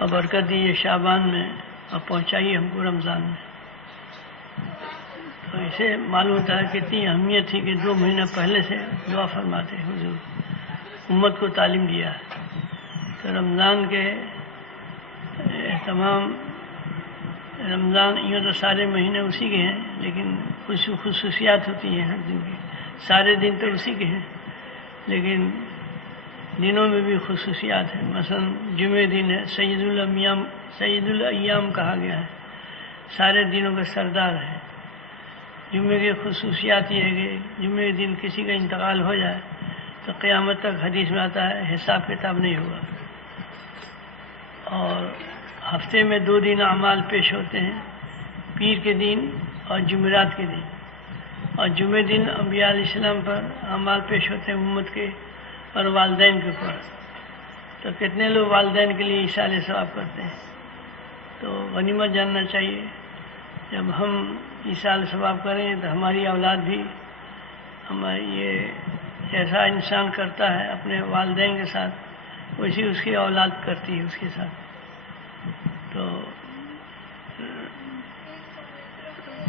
اور برکت دیجیے شعبان میں اور پہنچائیے ہم کو رمضان میں۔ تو اسے معلوم ہوتا ہے کتنی اہمیت تھی کہ 2 مہینہ پہلے سے دعا فرماتے حضور، امت کو تعلیم دیا۔ تو رمضان کے تمام رمضان یوں تو سارے مہینے اسی کے ہیں، لیکن کچھ خصوصیات ہوتی ہیں ہر دن کی۔ سارے دن تو اسی کے ہیں لیکن دنوں میں بھی خصوصیات ہیں۔ مثلا جمعہ دن ہے، سید الایام کہا گیا ہے، سارے دنوں کا سردار ہے۔ جمعے کی خصوصیات یہ ہے کہ جمعے دن کسی کا انتقال ہو جائے تو قیامت تک حدیث میں آتا ہے حساب کتاب نہیں ہوگا، اور ہفتے میں 2 دن اعمال پیش ہوتے ہیں، پیر کے دن اور جمعرات کے دن، اور جمعے دن انبیاء علیہ السلام پر اعمال پیش ہوتے ہیں امت کے اور والدین کے اوپر۔ تو کتنے لوگ والدین کے لیے ایصال ثواب کرتے ہیں، تو غنیمت جاننا چاہیے جب ہم ایصال ثواب کریں تو ہماری اولاد بھی ہماری یہ جیسا انسان کرتا ہے اپنے والدین کے ساتھ ویسی اس کی اولاد کرتی ہے اس کے ساتھ۔ تو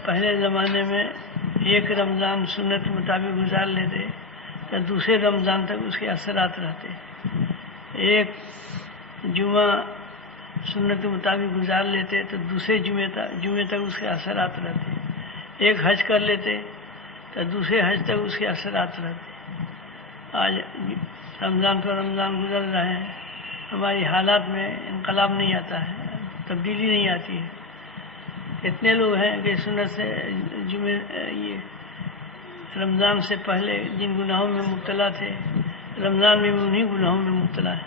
پہلے زمانے میں ایک رمضان سنت مطابق گزار لیتے تو دوسرے رمضان تک اس کے اثرات رہتے، ایک جمعہ سنت مطابق گزار لیتے تو دوسرے جمعے تک اس کے اثرات رہتے، ایک حج کر لیتے تو دوسرے حج تک اس کے اثرات رہتے۔ آج رمضان پر رمضان گزر رہے ہیں، ہماری حالات میں انقلاب نہیں آتا ہے، تبدیلی نہیں آتی ہے۔ اتنے لوگ ہیں کہ سنت سے یہ رمضان سے پہلے جن گناہوں میں مبتلا تھے رمضان میں بھی انہی گناہوں میں مبتلا ہے۔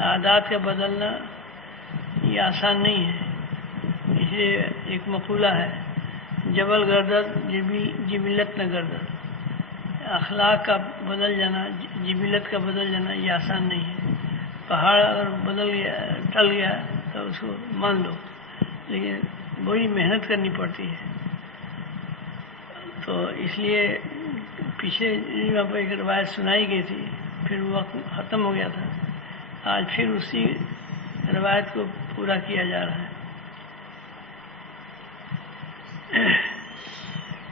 عادات کا بدلنا یہ آسان نہیں ہے، اس لیے ایک مقولہ ہے جبل گردد جبلت نہ گردد، اخلاق کا بدل جانا، جبلت کا بدل جانا یہ آسان نہیں ہے۔ پہاڑ اگر بدل گیا ٹل گیا تو اس کو مان لو، لیکن بڑی محنت کرنی پڑتی ہے۔ تو اس لیے پیچھے یہاں پہ ایک روایت سنائی گئی تھی، پھر وقت ختم ہو گیا تھا، آج پھر اسی روایت کو پورا کیا جا رہا ہے۔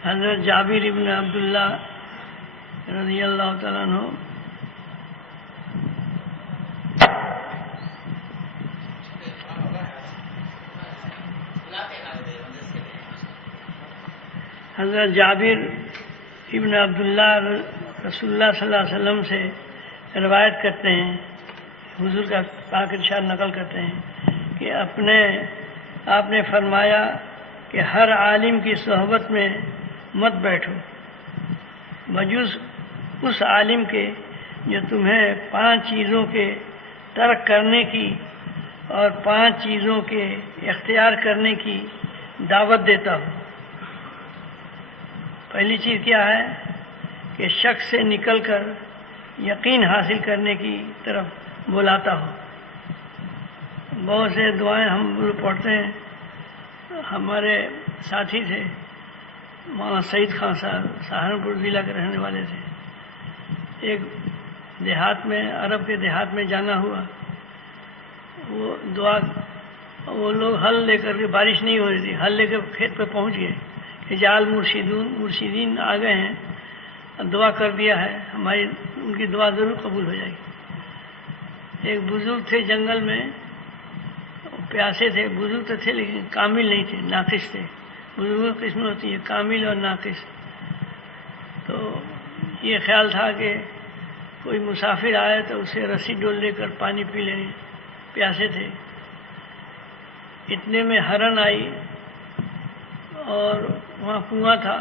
حضرت جابر ابن عبداللہ رضی اللہ تعالیٰ عنہ حضرت جابر ابن عبداللہ رسول اللہ صلی اللہ علیہ وسلم سے روایت کرتے ہیں، حضور کا پاک ارشاد نقل کرتے ہیں کہ آپ نے فرمایا کہ ہر عالم کی صحبت میں مت بیٹھو بجز اس عالم کے جو تمہیں 5 چیزوں کے ترک کرنے کی اور 5 چیزوں کے اختیار کرنے کی دعوت دیتا ہو۔ پہلی چیز کیا ہے کہ شک سے نکل کر یقین حاصل کرنے کی طرف بلاتا ہو۔ بہت سے دعائیں ہم لوگ پڑھتے ہیں، ہمارے ساتھی تھے مولانا سعید خان صاحب، سہارنپور ضلع کے رہنے والے تھے۔ ایک دیہات میں، عرب کے دیہات میں جانا ہوا، وہ لوگ ہل لے کر کے، بارش نہیں ہو رہی تھی، ہل لے کر کھیت پہ پہنچ گئے کہ جال مرشدین آ گئے ہیں، دعا کر دیا ہے، ان کی دعا ضرور قبول ہو جائے گی۔ ایک بزرگ تھے جنگل میں، پیاسے تھے، بزرگ تو تھے لیکن کامل نہیں تھے، ناقص تھے۔ بزرگوں کی قسم ہوتی ہے کامل اور ناقص۔ تو یہ خیال تھا کہ کوئی مسافر آئے تو اسے رسی ڈول لے کر پانی پی لیں، پیاسے تھے۔ اتنے میں ہرن آئی اور وہاں کنواں تھا،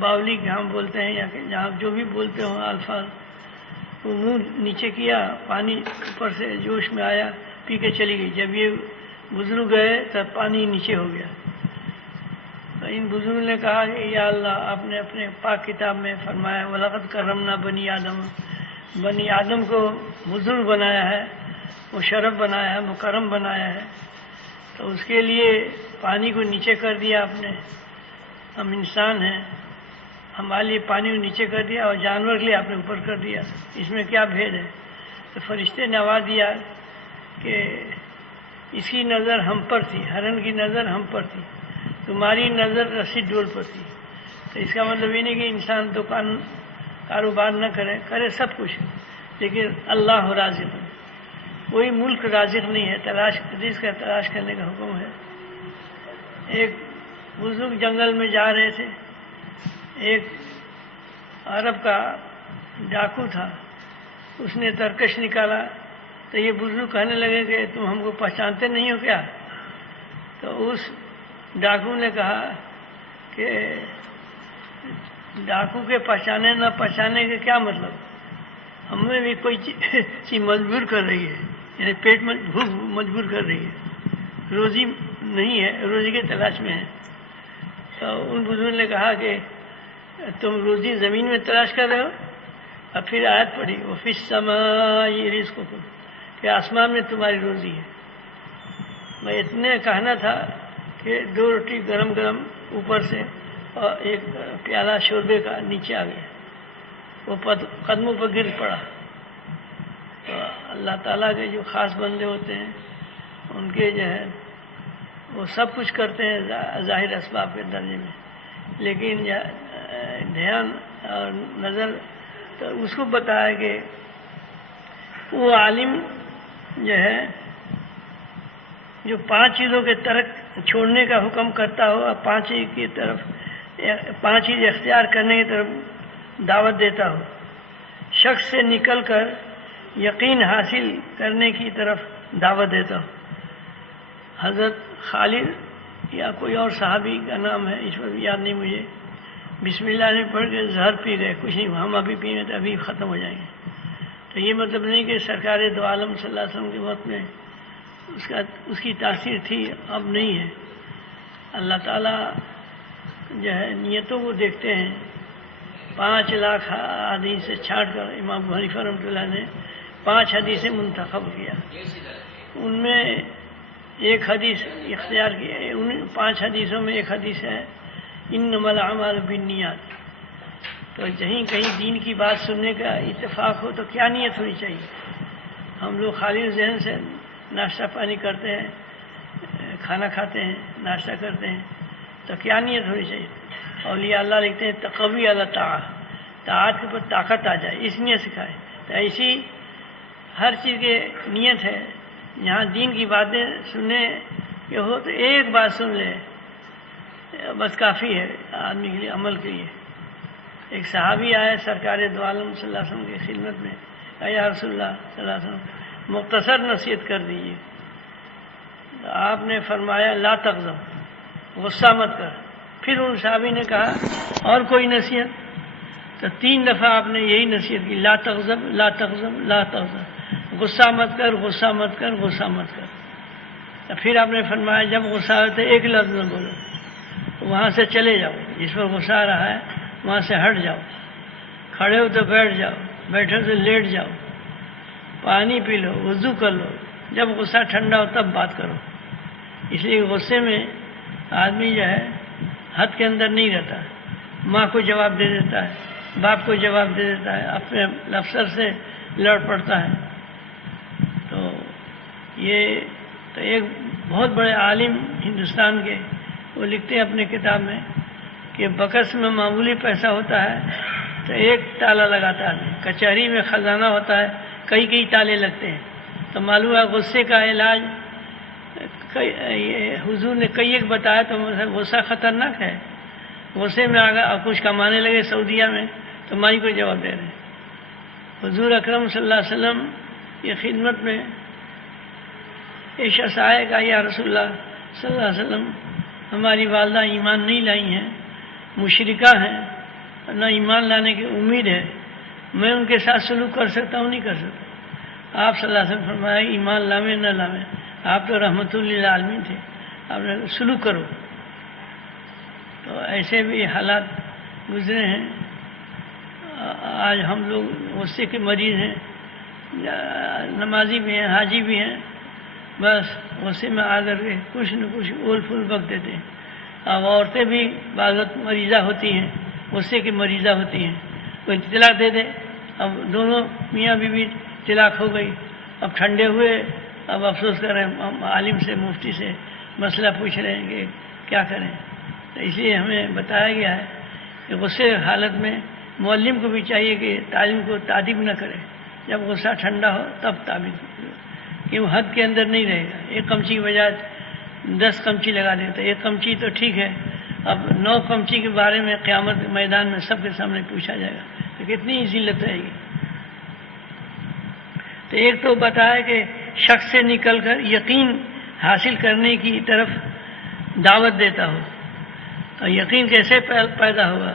باولی کے ہم بولتے ہیں یا کہ جہاں جو بھی بولتے ہوں الفاظ، وہ منہ نیچے کیا، پانی اوپر سے جوش میں آیا، پی کے چلی گئی۔ جب یہ بزرگ گئے تب پانی نیچے ہو گیا۔ تو ان بزرگوں نے کہا کہ یا اللہ، آپ نے اپنے پاک کتاب میں فرمایا وَلَقَدْ كَرَّمْنَا بَنِي آدم، بنی آدم کو بزرگ بنایا ہے، مشرف بنایا ہے، مکرم بنایا ہے، تو اس کے لیے پانی کو نیچے کر دیا آپ نے۔ ہم انسان ہیں، ہمارے لیے پانی کو نیچے کر دیا اور جانور کے لیے آپ نے اوپر کر دیا، اس میں کیا بھید ہے؟ تو فرشتے نے آواز دیا کہ اس کی نظر ہم پر تھی، ہرن کی نظر ہم پر تھی، تمہاری نظر رسی ڈول پر تھی۔ تو اس کا مطلب یہ نہیں کہ انسان دکان کاروبار نہ کرے سب کچھ، لیکن اللہ رازق، کوئی ملک رازق نہیں ہے، رزق کا تلاش کرنے کا حکم ہے۔ ایک بزرگ جنگل میں جا رہے تھے، ایک عرب کا ڈاکو تھا، اس نے ترکش نکالا تو یہ بزرگ کہنے لگے کہ تم ہم کو پہچانتے نہیں ہو کیا؟ تو اس ڈاکو نے کہا کہ ڈاکو کے پہچانے نہ پہچانے کے کیا مطلب، ہمیں بھی کوئی چیز مجبور کر رہی ہے، یعنی پیٹ میں بھوک مجبور کر رہی ہے، روزی نہیں ہے، روزی کی تلاش میں ہے۔ تو ان بزرگ نے کہا کہ تم روزی زمین میں تلاش کر رہے ہو؟ اور پھر آیت پڑھی وہ فی السماء رزقکم، کہ آسمان میں تمہاری روزی ہے۔ میں اتنے کہنا تھا کہ 2 روٹی گرم گرم اوپر سے اور ایک پیالہ شوربے کا نیچے آ گیا، وہ قدموں پر گر پڑا۔ تو اللہ تعالیٰ کے جو خاص بندے ہوتے ہیں ان کے جو ہے وہ سب کچھ کرتے ہیں ظاہر اسباب کے درجے میں، لیکن دھیان اور نظر تو اس کو بتایا کہ وہ عالم جو ہے جو 5 چیزوں کے ترک چھوڑنے کا حکم کرتا ہو اور 5 چیز اختیار کرنے کی طرف دعوت دیتا ہو، شخص سے نکل کر یقین حاصل کرنے کی طرف دعوت دیتا ہو۔ حضرت خالد یا کوئی اور صحابی کا نام ہے، اس وقت یاد نہیں مجھے، بسم اللہ نے پڑھ کے زہر پی گئے، کچھ نہیں، ہم ابھی پئیں گے تو ابھی ختم ہو جائیں گے۔ تو یہ مطلب نہیں کہ سرکار دو عالم صلی اللہ علیہ وسلم کے وقت میں اس کی تاثیر تھی، اب نہیں ہے۔ اللہ تعالیٰ جو ہے نیتوں کو دیکھتے ہیں۔ 5 لاکھ حدیث سے چھانٹ کر امام ابو حنیفہ رحمۃ اللہ نے 5 حدیثیں منتخب کیا، ان میں ایک حدیث اختیار کی، ان 5 حدیثوں میں ایک حدیث ہے انما الاعمال بالنیات۔ تو کہیں دین کی بات سننے کا اتفاق ہو تو کیا نیت ہونی چاہیے؟ ہم لوگ خالی ذہن سے ناشتہ پانی کرتے ہیں، کھانا کھاتے ہیں، ناشتہ کرتے ہیں، تو کیا نیت ہونی چاہیے؟ اولیاء اللہ لکھتے ہیں تقوی اللہ طاعت کے اوپر طاقت آ جائے، اس نیت سکھائے۔ تو ایسی ہر چیز کی نیت ہے۔ یہاں دین کی باتیں سننے کے ہو تو ایک بات سن لے بس کافی ہے آدمی کے لیے، عمل کے لیے۔ ایک صحابی آئے سرکار دو عالم صلی اللہ علیہ وسلم کی خدمت میں، کہ یا رسول اللہ صلی اللہ علیہ وسلم مختصر نصیحت کر دیجیے۔ آپ نے فرمایا لا تغضب، غصہ مت کر۔ پھر ان صحابی نے کہا اور کوئی نصیحت؟ تو 3 دفعہ آپ نے یہی نصیحت کی، لا تغضب لا تغضب لا تغضب، غصہ مت کر، غصہ مت کر، غصہ مت کر۔ تو پھر آپ نے فرمایا جب غصہ آئے تو ایک لفظ نہ بولو، وہاں سے چلے جاؤ، جس پر غصہ آ رہا ہے وہاں سے ہٹ جاؤ، کھڑے ہو تو بیٹھ جاؤ، بیٹھے تو لیٹ جاؤ، پانی پی لو، وضو کر لو، جب غصہ ٹھنڈا ہو تب بات کرو۔ اس لیے غصے میں آدمی جو ہے حد کے اندر نہیں رہتا، ماں کو جواب دے دیتا ہے، باپ کو جواب دے دیتا ہے، اپنے افسر سے لڑ پڑتا ہے۔ تو یہ تو ایک بہت بڑے عالم ہندوستان کے، وہ لکھتے ہیں اپنے کتاب میں کہ بکس میں معمولی پیسہ ہوتا ہے تو ایک تالا لگاتا ہے، کچہری میں خزانہ ہوتا ہے کئی تالے لگتے ہیں۔ تو معلوم ہے غصے کا علاج حضور نے کئی ایک بتایا، تو غصہ خطرناک ہے۔ غصے میں اگر کچھ کمانے لگے سعودیہ میں تو مائی کو جواب دے رہے۔ حضور اکرم صلی اللہ علیہ وسلم کی خدمت میں ایک شخص آئے گا، یا رسول اللہ صلی اللہ علیہ وسلم ہماری والدہ ایمان نہیں لائی ہیں، مشرکہ ہیں، نہ ایمان لانے کی امید ہے، میں ان کے ساتھ سلوک کر سکتا ہوں نہیں کر سکتا؟ آپ صلی اللہ علیہ وسلم فرمایا ایمان لاویں نہ لاویں، آپ تو رحمت للعالمین تھے، آپ نے سلوک کرو۔ تو ایسے بھی حالات گزرے ہیں۔ آج ہم لوگ غصے کے مریض ہیں، نمازی بھی ہیں، حاجی بھی ہیں، بس غصے میں آ کر کے کچھ نہ کچھ اول پھول بک دیتے ہیں۔ اب عورتیں بھی بعض وقت مریضہ ہوتی ہیں، غصے کی مریضہ ہوتی ہیں، کوئی طلاق دے دے، اب دونوں میاں بیوی طلاق ہو گئی، اب ٹھنڈے ہوئے اب افسوس کر رہے ہیں، ہم عالم سے مفتی سے مسئلہ پوچھ رہے ہیں کہ کیا کریں. تو اس لیے ہمیں بتایا گیا ہے کہ غصے حالت میں معلم کو بھی چاہیے کہ تعلیم کو تعدیب نہ کرے، جب غصہ ٹھنڈا ہو تب تعبیر کہ وہ حد کے اندر نہیں رہے گا. ایک کمچی کی بجائے 10 کمچی لگا دیتا، ایک کمچی تو ٹھیک ہے، اب 9 کمچی کے بارے میں قیامت کے میدان میں سب کے سامنے پوچھا جائے گا تو کتنی ذلت رہے گی. تو ایک تو بتایا کہ شک سے نکل کر یقین حاصل کرنے کی طرف دعوت دیتا ہو. تو یقین کیسے پیدا ہوگا؟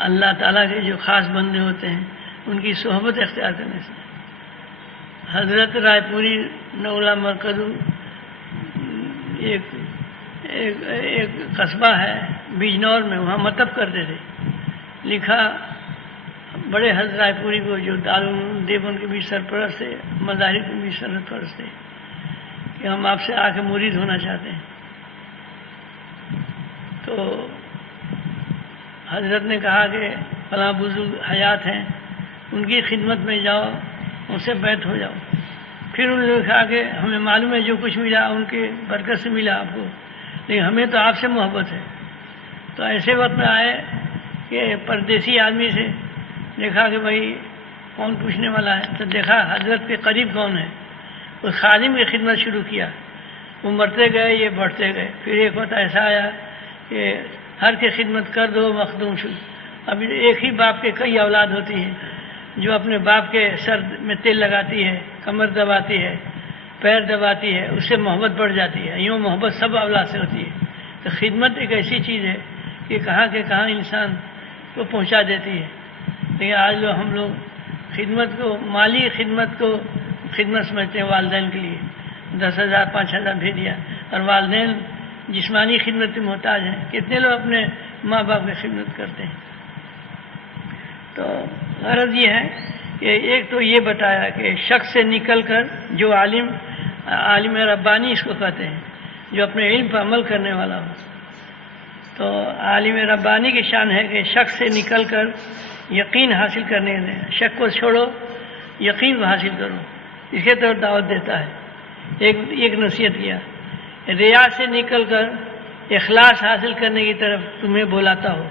اللہ تعالیٰ کے جو خاص بندے ہوتے ہیں ان کی صحبت اختیار کرنے سے. حضرت رائے پوری نولا مرکز ایک قصبہ ہے بجنور میں، وہاں مطلب کرتے تھے. لکھا بڑے حضرت رائے پوری کو جو دارالعلوم دیوبند کے بھی سرپرست تھے، مظاہر کے بھی سرپرست تھے، کہ ہم آپ سے آ کے مرید ہونا چاہتے ہیں. تو حضرت نے کہا کہ فلاں بزرگ حیات ہیں، ان کی خدمت میں جاؤ، ان سے بیعت ہو جاؤ. پھر انہوں نے کہا کہ ہمیں معلوم ہے جو کچھ ملا ان کے برکت سے ملا آپ کو، لیکن ہمیں تو آپ سے محبت ہے. تو ایسے وقت میں آئے کہ پردیسی آدمی سے دیکھا کہ بھائی کون پوچھنے والا ہے، تو دیکھا حضرت کے قریب کون ہے. اس خادم کی خدمت شروع کیا، وہ مرتے گئے یہ بڑھتے گئے. پھر ایک وقت ایسا آیا کہ ہر کی خدمت کر دو مخدوم شد. اب ایک ہی باپ کے کئی اولاد ہوتی ہیں، جو اپنے باپ کے سر میں تیل لگاتی ہے، کمر دباتی ہے، پیر دباتی ہے، اس سے محبت بڑھ جاتی ہے. یوں محبت سب اولاد سے ہوتی ہے. تو خدمت ایک ایسی چیز ہے کہ کہاں کے کہاں انسان کو پہنچا دیتی ہے. لیکن آج ہم لوگ خدمت کو، مالی خدمت کو خدمت سمجھتے ہیں. والدین کے لیے 10,000 5,000 بھیج دیا، اور والدین جسمانی خدمت میں محتاج ہیں. کتنے لوگ اپنے ماں باپ کی خدمت کرتے ہیں. تو غرض یہ ہے کہ ایک تو یہ بتایا کہ شخص سے نکل کر جو عالم ربانی اس کو کہتے ہیں، جو اپنے علم پر عمل کرنے والا ہو. تو عالم ربانی کی شان ہے کہ شک سے نکل کر یقین حاصل کرنے دیں. شک کو چھوڑو، یقین کو حاصل کرو. اس کے طرف دعوت دیتا ہے. ایک نصیحت کیا، ریا سے نکل کر اخلاص حاصل کرنے کی طرف تمہیں بلاتا ہو.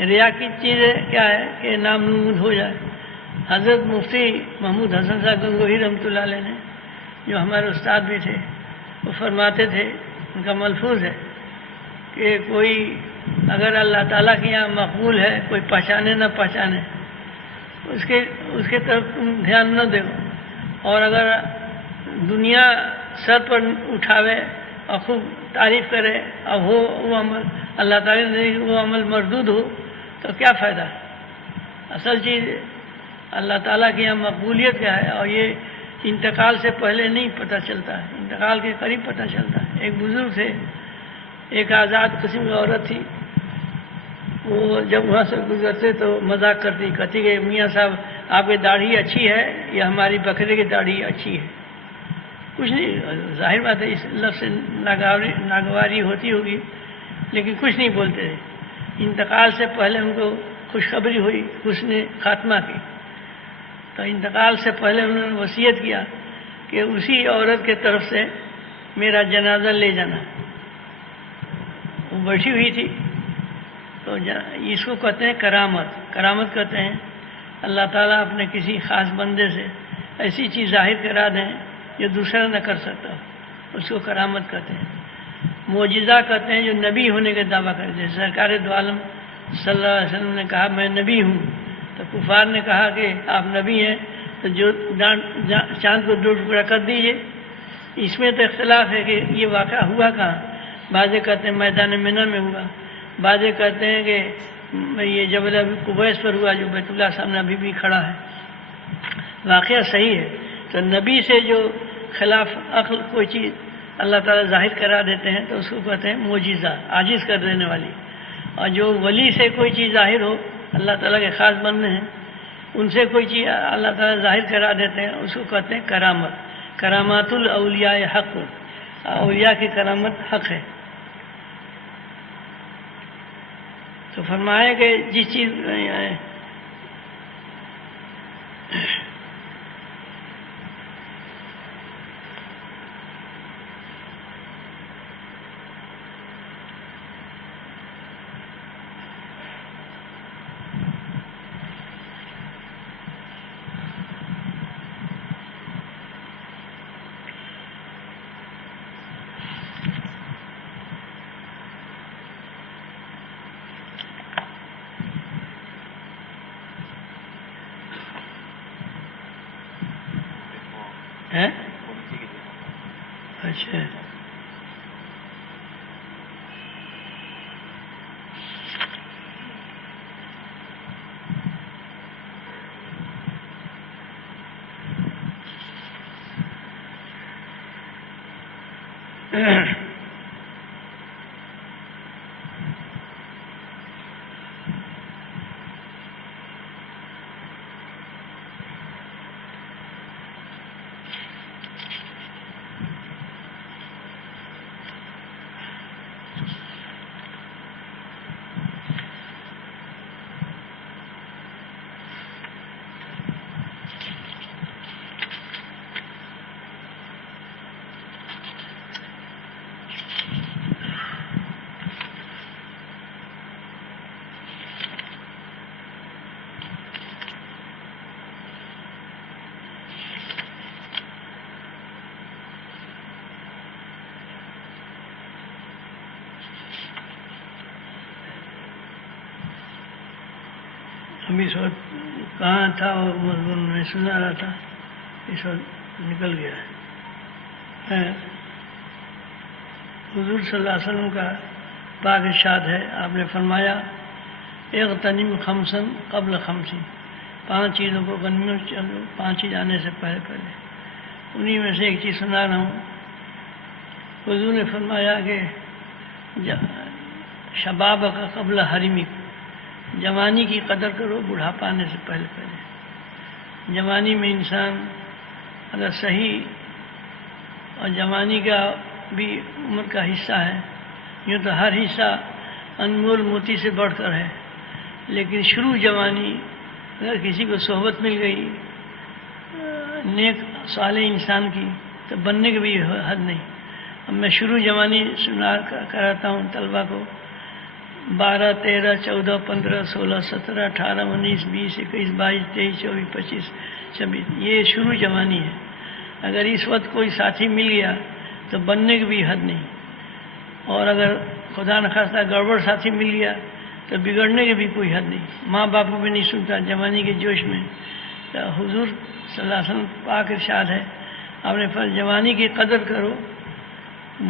ریا کی چیز کیا ہے کہ نام نمود ہو جائے. حضرت مفتی محمود حسن صاحب گنگوہی رحمۃ اللہ علیہ نے، جو ہمارے استاد بھی تھے، وہ فرماتے تھے، ان کا ملفوظ ہے کہ کوئی اگر اللہ تعالیٰ کے یہاں مقبول ہے، کوئی پہچانے نہ پہچانے، اس کے طرف تم دھیان نہ دو. اور اگر دنیا سر پر اٹھاوے اور خوب تعریف کرے اور وہ عمل اللہ تعالیٰ نے وہ عمل مردود ہو تو کیا فائدہ. اصل چیز اللہ تعالیٰ کے یہاں مقبولیت کیا ہے، اور یہ انتقال سے پہلے نہیں پتہ چلتا ہے، انتقال کے قریب پتہ چلتا ہے. ایک بزرگ تھے، ایک آزاد قسم کی عورت تھی، وہ جب وہاں سے گزرتے تو مذاق کرتی، کہتی کہ میاں صاحب آپ کی داڑھی اچھی ہے یا ہماری بکرے کی داڑھی اچھی ہے. کچھ نہیں، ظاہر بات ہے اس لفظ سے ناگواری ہوتی ہوگی، لیکن کچھ نہیں بولتے تھے. انتقال سے پہلے ان کو خوشخبری ہوئی حسن خاتمہ کی. تو انتقال سے پہلے انہوں نے وصیت کیا کہ اسی عورت کے طرف سے میرا جنازہ لے جانا. وہ بیٹھی ہوئی تھی. تو اس کو کہتے ہیں کرامت. کرامت کہتے ہیں اللہ تعالیٰ اپنے کسی خاص بندے سے ایسی چیز ظاہر کرا دیں جو دوسرا نہ کر سکتا، اس کو کرامت کہتے ہیں. معجزہ کہتے ہیں جو نبی ہونے کا دعویٰ کرتے ہیں. سرکار دو عالم صلی اللہ علیہ وسلم نے کہا میں نبی ہوں، تو کفار نے کہا کہ آپ نبی ہیں تو جو چاند کو 2 ٹکڑا کر دیجئے. اس میں تو اختلاف ہے کہ یہ واقعہ ہوا کہاں. بعضے کہتے ہیں میدان منی میں ہوا، بعضے کہتے ہیں کہ یہ جبل قبیس پر ہوا جو بیت اللہ سامنے ابھی بھی کھڑا ہے. واقعہ صحیح ہے. تو نبی سے جو خلاف عقل کوئی چیز اللہ تعالیٰ ظاہر کرا دیتے ہیں تو اس کو کہتے ہیں معجزہ، عاجز کر دینے والی. اور جو ولی سے کوئی چیز ظاہر ہو، اللہ تعالیٰ کے خاص بندے ہیں، ان سے کوئی چیز اللہ تعالیٰ ظاہر کرا دیتے ہیں، اس کو کہتے ہیں کرامت. کرامات الاولیاء حق، اولیاء کی کرامت حق ہے. تو فرمایا کہ جس چیز اچھا ابھی اس وقت کہاں تھا اور مضمون میں سنا رہا تھا، اس وقت نکل گیا ہے۔ حضور صلی اللہ علیہ وسلم کا پاک ارشاد ہے، آپ نے فرمایا اغتنم خمسن قبل خمسین، 5 چیزوں کو غنیمت چلو 5 چیز آنے سے پہلے پہلے۔ انہی میں سے ایک چیز سنا رہا ہوں۔ حضور نے فرمایا کہ شباب کا قبل حریمی، جوانی کی قدر کرو بڑھاپا آنے سے پہلے پہلے۔ جوانی میں انسان اگر صحیح، اور جوانی کا بھی عمر کا حصہ ہے، یوں تو ہر حصہ انمول موتی سے بڑھ کر ہے، لیکن شروع جوانی اگر کسی کو صحبت مل گئی نیک صالح انسان کی تو بننے کی بھی حد نہیں۔ اب میں شروع جوانی سنا کراتا ہوں طلبہ کو، 12 13 14 15 16 17 18 19 20 21 22 23 24 25 26، یہ شروع جوانی ہے۔ اگر اس وقت کوئی ساتھی مل گیا تو بننے کی بھی حد نہیں، اور اگر خدا نخواستہ گڑبڑ ساتھی مل گیا تو بگڑنے کی بھی کوئی حد نہیں۔ ماں باپ کو بھی نہیں سنتا جوانی کے جوش میں۔ تو حضور صلی اللہ علیہ وسلم پاک ارشاد ہے، آپ نے جوانی کی قدر کرو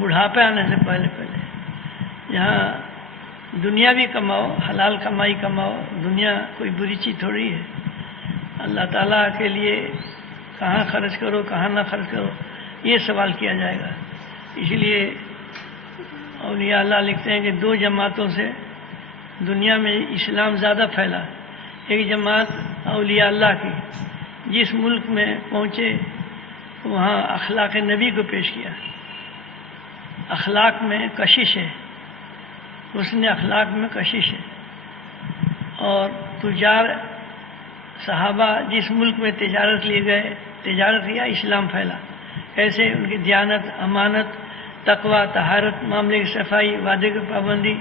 بڑھاپے آنے سے پہلے پہلے۔ یہاں دنیا بھی کماؤ، حلال کمائی کماؤ، دنیا کوئی بری چیز تھوڑی ہے۔ اللہ تعالیٰ کے لیے کہاں خرچ کرو کہاں نہ خرچ کرو یہ سوال کیا جائے گا۔ اس لیے اولیاء اللہ لکھتے ہیں کہ 2 جماعتوں سے دنیا میں اسلام زیادہ پھیلا۔ ایک جماعت اولیاء اللہ کی، جس ملک میں پہنچے وہاں اخلاق نبی کو پیش کیا۔ اخلاق میں کشش ہے، حسن اخلاق میں کشش ہے۔ اور تجار صحابہ جس ملک میں تجارت لیے گئے، تجارت کیا، اسلام پھیلا۔ ایسے ان کی دیانت، امانت، تقوی، طہارت، معاملے کی صفائی، وعدے کی پابندی،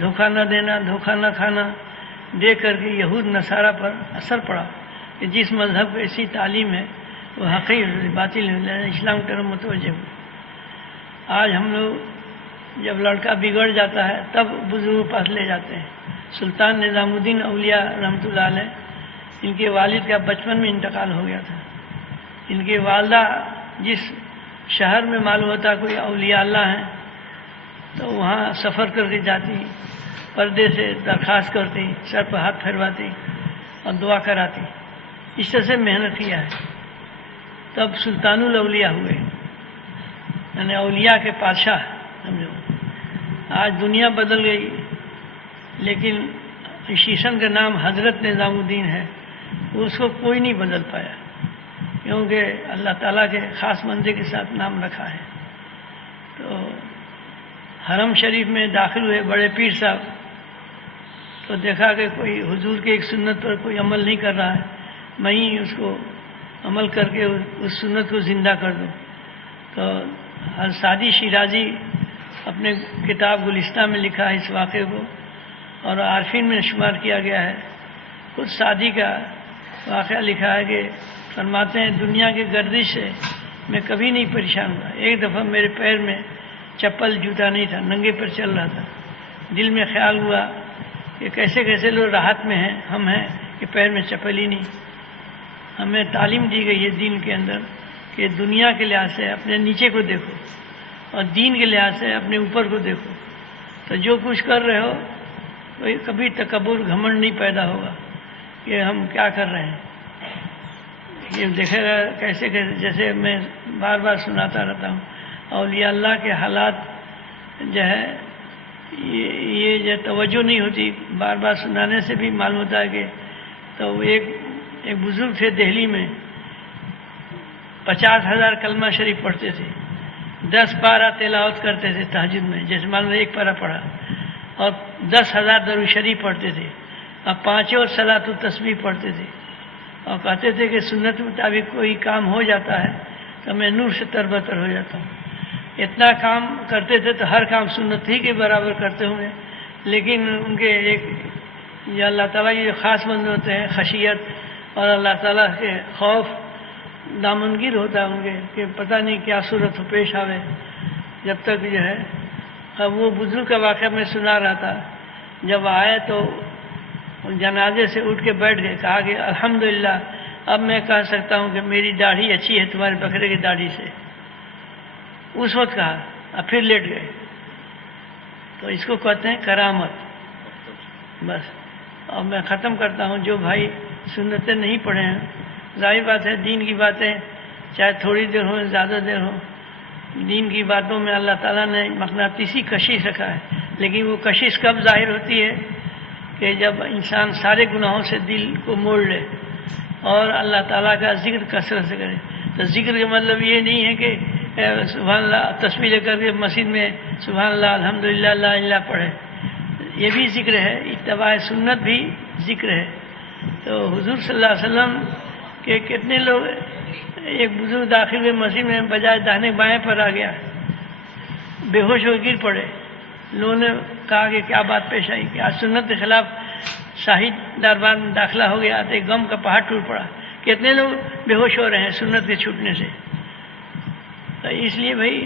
دھوکہ نہ دینا، دھوکہ نہ کھانا، دیکھ کر کے یہود نصارہ پر اثر پڑا کہ جس مذہب کو ایسی تعلیم ہے وہ حقیقی باطل ہے، اسلام کی طرف متوجہ ہو۔ آج ہم لوگ جب لڑکا بگڑ جاتا ہے تب بزرگوں پاس لے جاتے ہیں۔ سلطان نظام الدین اولیاء رحمۃ اللہ علیہ، ان کے والد کا بچپن میں انتقال ہو گیا تھا۔ ان کی والدہ جس شہر میں معلوم ہوتا کوئی اولیاء اللہ ہیں تو وہاں سفر کر کے جاتی، پردے سے درخواست کرتی، سر پر ہاتھ پھیرواتی اور دعا کراتی۔ اس طرح سے محنت کیا ہے، تب سلطان الاولیاء ہوئے، یعنی اولیاء کے بادشاہ سمجھو۔ آج دنیا بدل گئی، لیکن شیشن کا نام حضرت نظام الدین ہے، اس کو کوئی نہیں بدل پایا، کیونکہ اللہ تعالیٰ کے خاص بندے کے ساتھ نام رکھا ہے۔ تو حرم شریف میں داخل ہوئے بڑے پیر صاحب، تو دیکھا کہ کوئی حضور کے ایک سنت پر کوئی عمل نہیں کر رہا ہے، میں ہی اس کو عمل کر کے اس سنت کو زندہ کر دوں۔ تو سعدی شیرازی اپنے کتاب گلستہ میں لکھا ہے اس واقعے کو، اور عارفین میں شمار کیا گیا ہے۔ خود سعدی کا واقعہ لکھا ہے کہ فرماتے ہیں دنیا کے گردش سے میں کبھی نہیں پریشان ہوا۔ ایک دفعہ میرے پیر میں چپل جوتا نہیں تھا، ننگے پر چل رہا تھا۔ دل میں خیال ہوا کہ کیسے کیسے لوگ راحت میں ہیں، ہم ہیں کہ پیر میں چپل ہی نہیں۔ ہمیں تعلیم دی گئی ہے دین کے اندر کہ دنیا کے لحاظ سے اپنے نیچے کو دیکھو، اور دین کے لحاظ سے اپنے اوپر کو دیکھو، تو جو کچھ کر رہے ہو وہی کبھی تکبر گھمنڈ نہیں پیدا ہوگا کہ ہم کیا کر رہے ہیں۔ یہ دیکھے گا کیسے کیسے، جیسے میں بار بار سناتا رہتا ہوں، اولیاء اللہ کے حالات جو ہے یہ جو توجہ نہیں ہوتی، بار بار سنانے سے بھی معلوم ہوتا ہے کہ تو ایک بزرگ تھے دہلی میں، 50,000 کلمہ شریف پڑھتے تھے، 10 پارہ تلاوت کرتے تھے تہجد میں، جیسے معلوم ایک پارہ پڑھا، اور 10,000 درود شریف پڑھتے تھے، اور 5 صلاۃ التسبیح پڑھتے تھے، اور کہتے تھے کہ سنت کے مطابق کوئی کام ہو جاتا ہے تو میں نور سے تربتر ہو جاتا ہوں۔ اتنا کام کرتے تھے تو ہر کام سنت ہی کے برابر کرتے ہوں گے، لیکن ان کے ایک یہ اللہ تعالیٰ کے جو خاص بندے ہوتے ہیں، خشیت اور اللہ تعالیٰ کے خوف دامنگیر ہوتا ہے ان کے، کہ پتہ نہیں کیا صورت ہو پیش آوے۔ جب تک جو ہے وہ بزرگ کا واقعہ میں سنا رہا تھا، جب آئے تو جنازے سے اٹھ کے بیٹھ گئے، کہا کہ الحمدللہ اب میں کہہ سکتا ہوں کہ میری داڑھی اچھی ہے تمہارے بکرے کی داڑھی سے۔ اس وقت کہا، اب پھر لیٹ گئے۔ تو اس کو کہتے ہیں کرامت۔ بس اب میں ختم کرتا ہوں، جو بھائی سنتیں نہیں پڑھے ہیں، ظاہر بات ہے دین کی باتیں چاہے تھوڑی دیر ہو زیادہ دیر ہو، دین کی باتوں میں اللہ تعالیٰ نے مقناطیسی کشش رکھا ہے، لیکن وہ کشش کب ظاہر ہوتی ہے کہ جب انسان سارے گناہوں سے دل کو موڑ لے اور اللہ تعالیٰ کا ذکر کثرت سے کرے۔ تو ذکر کا مطلب یہ نہیں ہے کہ سبحان اللہ تسبیح لے کر کے مسجد میں سبحان اللہ الحمدللہ لا الہ پڑھے، یہ بھی ذکر ہے، اتباع سنت بھی ذکر ہے۔ تو حضور صلی اللہ علیہ وسلم کے کتنے لوگ، ایک بزرگ داخل ہوئے مسجد میں، بجائے داہنے بائیں پر آ گیا، بے ہوش ہو گر پڑے۔ لوگوں نے کہا کہ کیا بات پیش آئی کہ آج سنت کے خلاف شاہد دربار میں داخلہ ہو گیا، تو ایک غم کا پہاڑ ٹوٹ پڑا۔ کتنے لوگ بے ہوش ہو رہے ہیں سنت کے چھوٹنے سے۔ تو اس لیے بھائی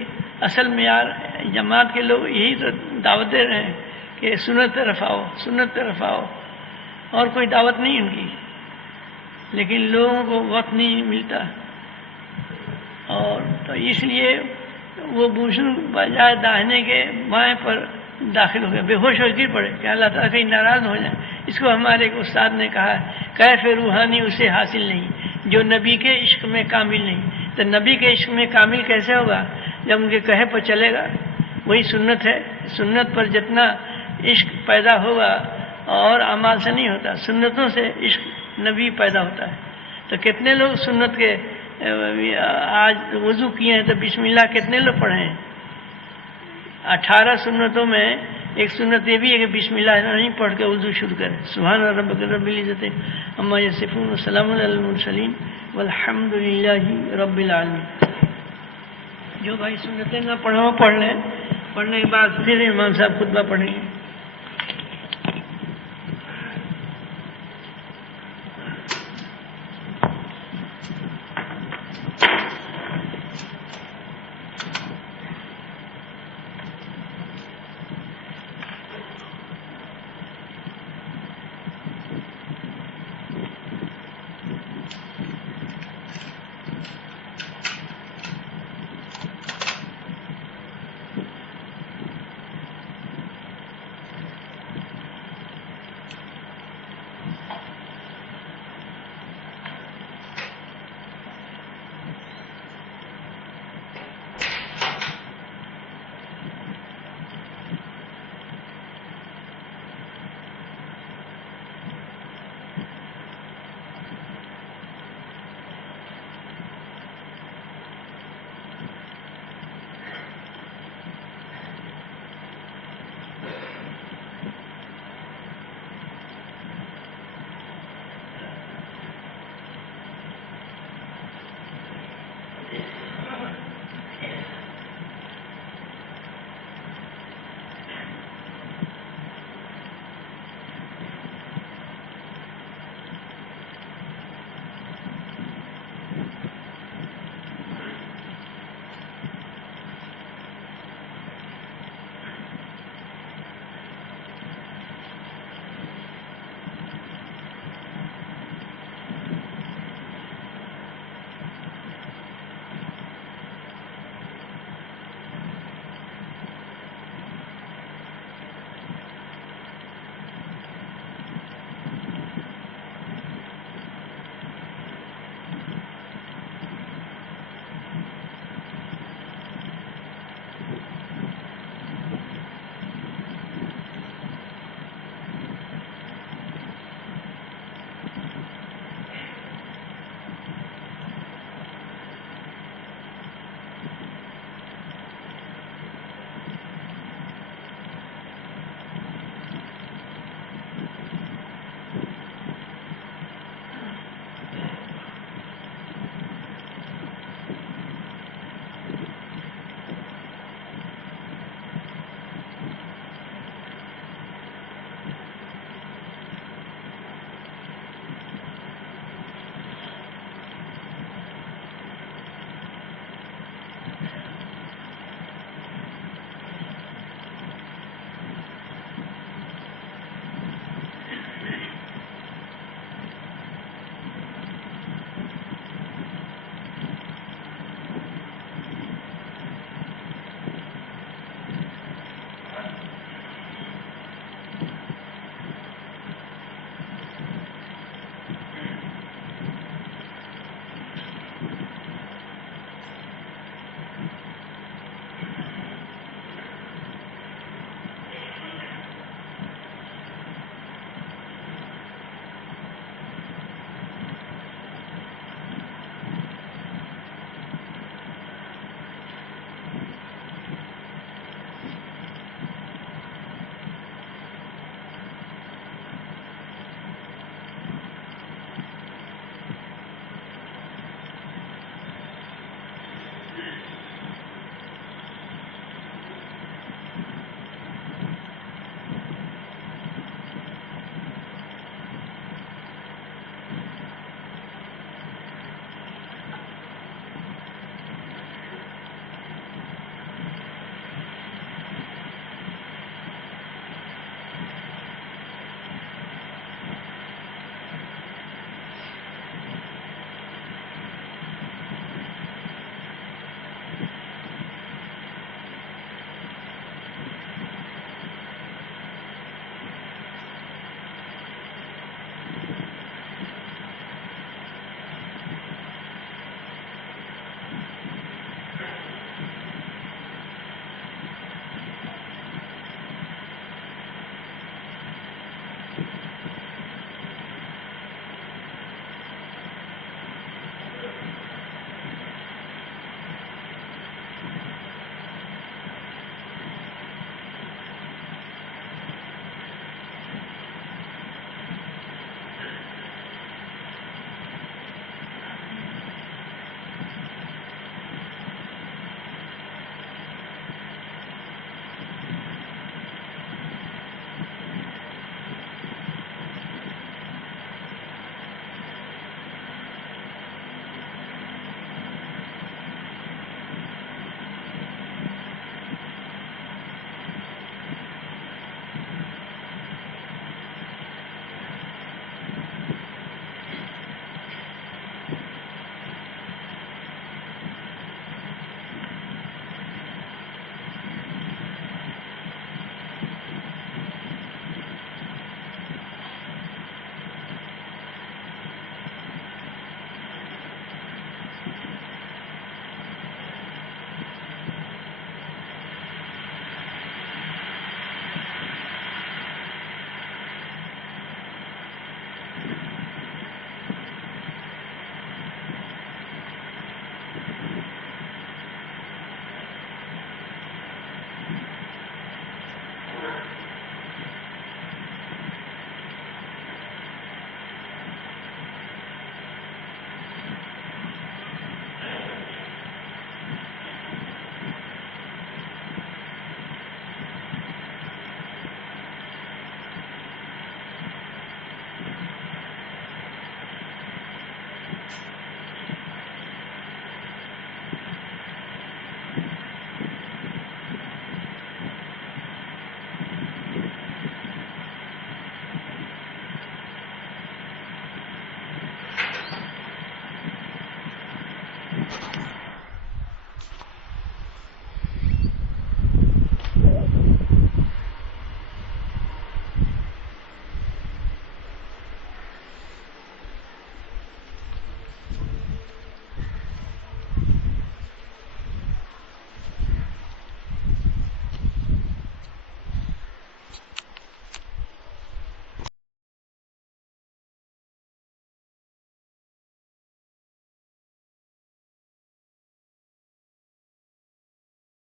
اصل معیار جماعت کے لوگ یہی تو دعوت دے رہے ہیں کہ سنت طرف آؤ، سنت طرف آؤ، اور کوئی دعوت نہیں ان کی، لیکن لوگوں کو وقت نہیں ملتا۔ اور تو اس لیے وہ بزرگ بجائے داہنے کے بائیں پر داخل ہو گئے، بے ہوش ہو گر پڑے کہ اللہ تعالیٰ کہیں ناراض ہو جائے۔ اس کو ہمارے ایک استاد نے کہا، کیف روحانی اسے حاصل نہیں جو نبی کے عشق میں کامل نہیں۔ تو نبی کے عشق میں کامل کیسے ہوگا؟ جب ان کے کہے پر چلے گا، وہی سنت ہے۔ سنت پر جتنا عشق پیدا ہوگا اور اعمال سے نہیں ہوتا، سنتوں سے عشق نبی پیدا ہوتا ہے۔ تو کتنے لوگ سنت کے آج وضو کیے ہیں تو بسم اللہ کتنے لوگ پڑھے ہیں؟ 18 سنتوں میں ایک سنت یہ بھی ہے کہ بسم اللہ نہیں پڑھ کے وضو شروع کریں۔ سبحان ربک رب العزت عما یصفون وسلام علی المرسلین والحمد للہ رب العالمین۔ جو بھائی سنتیں نہ پڑھیں پڑھ لیں، پڑھنے کے بعد پھر امام صاحب خطبہ پڑھیں گے۔